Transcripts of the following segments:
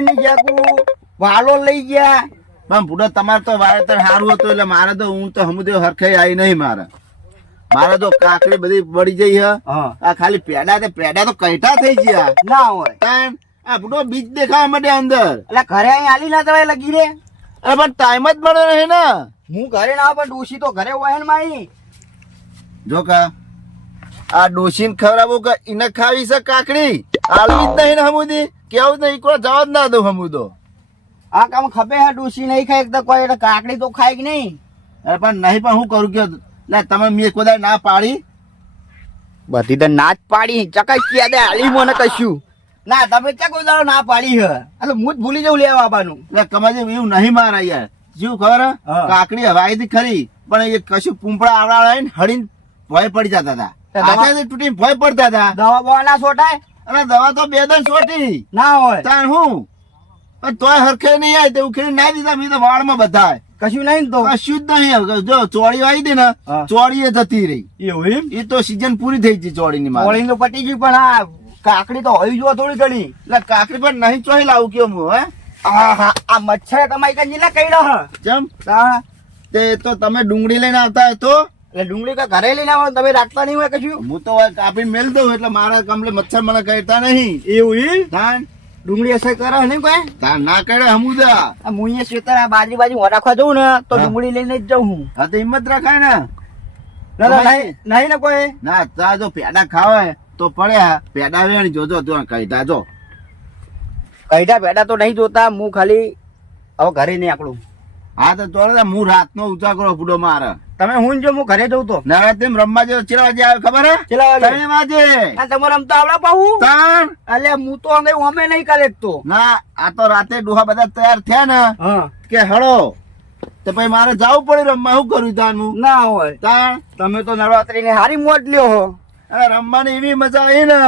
ડુંગળી ની તું? વાલો લઈ ગયા? પણ બુડો તમારે તો વાવેતર સારું હતું એટલે મારે તો હું તો સમુદ્ર હરખે આવી નહીં મારે. મારે તો કાકડી બધી પડી જઈ હે. આ ખાલી પેડા તે પેડા તો કઈટા થઈ ગયા. ના હોય. તાન આ ભૂડો બીજ દેખાવા માટે અંદર. એટલે ઘરે અહીં આલી ના જવાય લગી રે? અરે પણ ટાઈમ જ મળે રહે ને. હું ઘરે ના પણ ડોશી તો ઘરે હોય ને માઈ જો કા આ ડોશીને ખવડાવું કે એને ખાવી છે કાકડી? આલવી જ નહીં ને હમુદી કેવું નહીં કોઈ જવા જ ના દઉં હમુદો આ કામ ખબે હે ડુસી નહીં ખાય તો કોઈ એટલે કાકડી તો ખાય કે નહીં? અરે પણ નહીં પણ હું કરું? કે લે તમે મેં કોઈ ના પાડી? બધી તો ના જ પાડી. ચકાઈ ક્યાં દે આલી મને કશું. ના તમે ક્યાં કોઈ દાડો ના પાડી હે? એટલે હું જ ભૂલી જઉં લેવા આવવાનું. એટલે તમારે એવું નહીં મારા યાર. શું ખબર કાકડી હવાઈ થી ખરી પણ એ કશું પૂંપડા આવડા આવીને હળીને ભય પડી જતા હતા. તે તૂટીને ભોય પડતા હતા. દવા બવા ના છોટાય? અને દવા તો બે દન છોટી ના હોય. તાણ હું? પણ તોય હરખે નહીં આવે તે ઉખેડી ના દીધા મેં તો વાળમાં બધા કશું નહીં તો? કશું જ નહીં જો ચોળી આવી દે ને ચોળી એ જતી રહી. એવું એમ? એ તો સીઝન પૂરી થઈ ગઈ ચોળી ની ચોળી તો પટી ગયું પણ આ કાકડી તો હોય જો થોડી ઘણી. એટલે કાકડી પણ નહીં ચોળી લાવું કેમ હું હે? આ હા આ મચ્છર તમારી કઈ જીલા કઈ રહ્યો જેમ તા તે તો તમે ડુંગળી લઈને આવતા તો એટલે ડુંગળી કા ઘરે લઈને આવો તમે રાખતા નહીં હોય કશું? હું તો આપી મેલ દઉં એટલે મારા કમલે મચ્છર મને કહેતા નહીં. એવું ઈ? ડુંગળી અસર કરે નહીં કોઈ? ના કરે હમુદા હું શેતર આ બાજુ બાજુ રાખવા જઉં ને તો. ડુંગળી લઈને જ જઉં હું. હા તો હિંમત રાખાય ને. ના ના નહીં ને કોઈ? ના તા જો પેડા ખાવા તો પડ્યા પેડા વેણ જોજો તું કહીતા જો. કઈડા પેડા તો નહીં જોતા હું ખાલી હવે ઘરે નહીં આકડું. હા તો ચોરે હું રાતનો ઉજાગરો પૂડો મારે. તમે હું જો હું ઘરે જઉં તો. નવે તેમ રમવા જેવો ચેલા આવે ખબર હે? ચેલા વાગે? વાજે. તમે રમતો આવડે રમતા તાણ એટલે હું તો અમે અમે નહીં કરે તો. ના આ તો રાતે ડોહા બધા તૈયાર થયા ને કે હળો. તો પછી મારે જવું પડે રમવા શું કરું તાનું? ના હોય. તાણ તમે તો નવરાત્રી ની હારી મોજ લ્યો હો. રમવાની એવી મજા આવી ને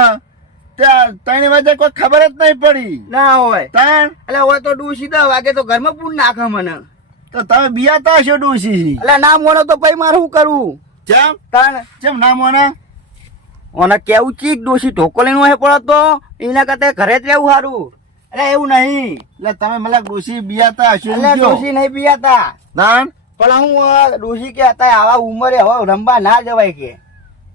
ત્યાં ત્રણ વાગે કોઈ ખબર જ નહીં પડી. ના હોય. તાણ એટલે હોય તો ડૂ સીધા વાગે તો ઘરમાં પૂર નાખે મને. તો તમે બિયાતા છો? ડોસી એટલે ના મોનો તો પછી મારે શું કરવું જેમ તાણ જેમ ના મોના ઓને કેવું ચીક ડોસી ઢોકો લઈને હે પડો તો એના કરતા ઘરે જ રહેવું સારું એટલે એવું નહીં. એટલે તમે મને ડોસી બિયાતા હશો એટલે ડોસી નહીં બિયાતા તાણ? પણ હું ડોસી કે હતા આવા ઉંમરે હવે રમવા ના જવાય કે.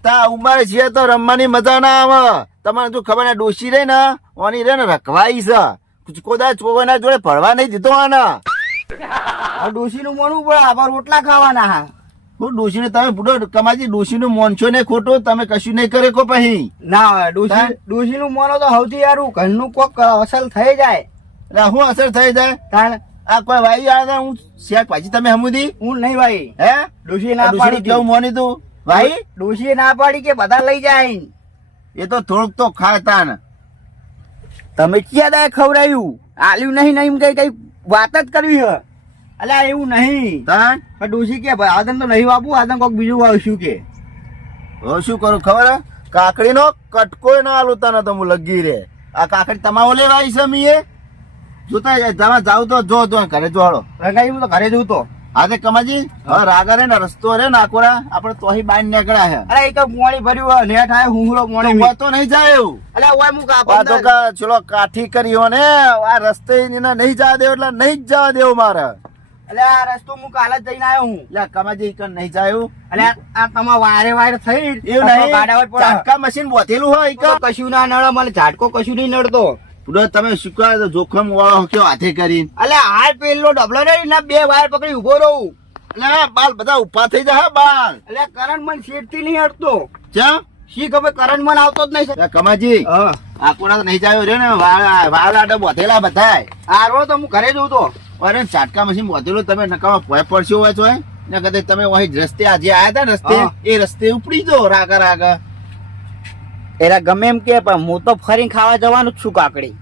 તા ઉંમરે છે તો રમવાની મજા ના આવે. તમારે જો ખબર ને ડોસી રે ને ઓની રે ને રખવાઈ છે. કોદા ચોવાના જોડે ભરવા નહીં દીધો આના. આ ડોસી નું મોનવું આવા રોટલા ખાવાના હા. હું ડોશી ને તમે બુડો કમાજી ડોશી નું મોનશો ને ખોટો તમે કશું નહીં કરે કો પછી? ના ડોશી ડોસી નું મોનો તો સૌથી સારું ઘરનું કોક અસર થઈ જાય. એટલે અસર થઈ જાય? કારણ આ કોઈ ભાઈ આવે હું શેક પાછી તમે હમુદી હું નહીં ભાઈ. હે? ડોશી ના પાડી કેવું મોની તું ભાઈ? ડોશી ના પાડી કે બધા લઈ જાય. એ તો થોડુંક તો ખાતા ને તમે ક્યાં દાય ખવડાયું? આલ્યું નહીં નહીં કઈ કઈ વાત જ કરવી હે. અલ્યા એવું નહીં. તાન પણ ડોસી કે ભાઈ આદન તો નહીં વાપુ આદન કોક બીજું વાવશું કે. હવે શું કરું ખબર કાકડી કાકડીનો કટકોય ના આલું તને તો હું લગી રે. આ કાકડી તમારો લેવા આવી છે મીએ? જોતા તમે જાવ તો જો તો ઘરે જોડો રંગાઈ હું તો ઘરે જઉં તો. હા તે કમાજી હવે રાગા રે ને રસ્તો રે નાકોરા આપણે તોહી બાઈન નીકળ્યા છે અરે એક મોણી ભર્યું નેટ આય હુંગળો તો મોણી હોય તો નહીં જાય એવું. અરે ઓય હું કાપા તો કા ચલો કાઠી કરી હો ને આ રસ્તે નહીં જવા દેવ એટલે નહીં જ જવા દેવું મારે. અલે આ રસ્તો હું કાલે જઈને આવ્યો હું. એટલે અક્કામાં જઈ કર નહીં જાય. એવું અલે આ તમાર વારે વારે થઈ. એવું નહીં. ચાટકા મશીન બોધેલું હોય કે કશું ના નડે મને ઝાટકો કશું નહીં નડતો. પૂરો તમે તો જોખમ વાળો કયો હાથે કરી. અલે હાલ પેલો ડબલો રહી ના બે વાયર પકડી ઊભો રહું. એટલે બાલ બધા ઊભા થઈ જાય બાલ. અલે કરંટ મને થી નહીં હટતો. ચા શી ખબર કરંટ મને આવતો જ નહીં. એટલે કમાજી. આ તો નહીં જાય રે ને વાળ વાળ આડે બોધેલા બધા આ રો તો હું ઘરે જઉં તો અરે ચાટકા મશીન બોધેલું તમે નકામાં ભય પડશો હોય તો ને કદાચ તમે અહીં રસ્તે આજે આયા હતા રસ્તે એ રસ્તે ઉપડી જો રાગા રાગા. એરા ગમે એમ કે પણ હું તો ફરી ખાવા જવાનું છું કાકડી.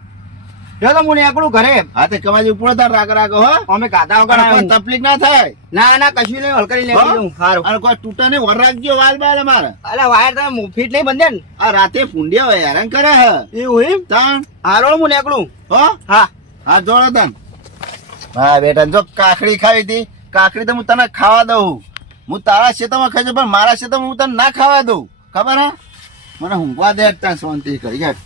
ચલો હું નીકળું ઘરે હા તે કમાજી ઉપડો તાર રાગા રાગા હો. અમે ગાધા વગર. તકલીફ ના થાય. ના ના કશું નહીં હલકડી હા? જઉં સારું અને કોઈ તૂટે નહીં વર રાખજો વાલ બાલ અમારે. અલે વાયર તમે ફીટ નહીં બંધે ને? આ રાતે ફૂંડિયા હોય હેરાન કરે હે. એવું એમ? તાણ. હારો હું નીકળું હો. હા. હા જોડો તન હા બેટા જો કાકડી ખાવી હતી, કાકડી તો હું તને ખાવા દઉં. હું તારા ખેતરમાં ખાઈ પણ મારા ખેતરમાં હું તને ના ખાવા દઉં. ખબર હા? મને ઊંઘવા દે તાર શાંતિ કરી હેઠ